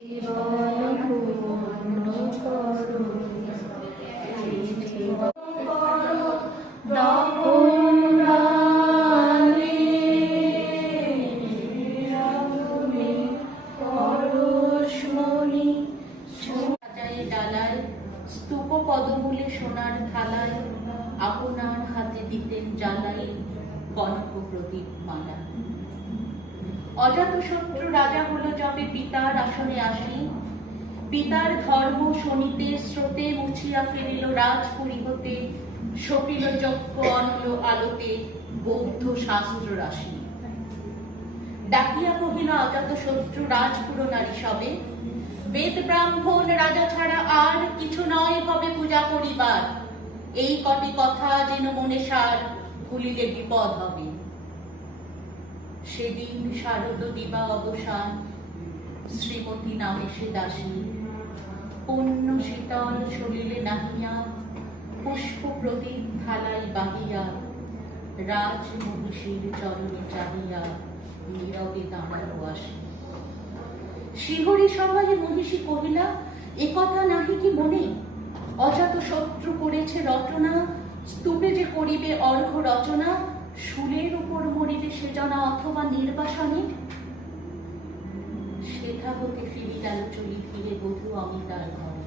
স্তূপ পদমূলে সোনার থালায় আপনার হাতে দিতেন জ্বালাই কনক প্রদীপ মালা। অজাতশত্রু রাজা হলো যবে পিতার আসনে আসি, পিতার ধর্ম শনিতে স্রোতে মুছিয়া ফেলিল রাজপুরী হতে, সপিল যজ্ঞ অনল আলোতে বৌদ্ধ শাস্ত্র রাশি। ডাকিয়া কহিল অজাতশত্রু রাজপুর নারী সবে, বেদ ব্রাহ্মণ রাজা ছাড়া আর কিছু নয় হবে পূজা করিবার, এই কটি কথা যেন মনে সার ভুলিলে বিপদ হবে। সেদিন শারদ দিবা অবসান, শ্রীমতী নামে সে দাসী, পুণ্য শীতল সলিলে নাহিয়া পুষ্প প্রদীপ থালাই বাহিয়া, রাজ মহিষীর চরণে চাহিয়া নীরবে দাঁড়ালো আসি। শিহরি সভায় মহিষী কহিলা, এ কথা নাহি কি মনে, অজাতশত্রু করেছে রচনা, স্তূপে যে করিবে অর্ঘ রচনা, শুলের উপর মরিবে সেজনা অথবা নির্বাসনে। সেথা হতে ফিরি গেল চলি ধীরে বধূ অমিতার ঘরে।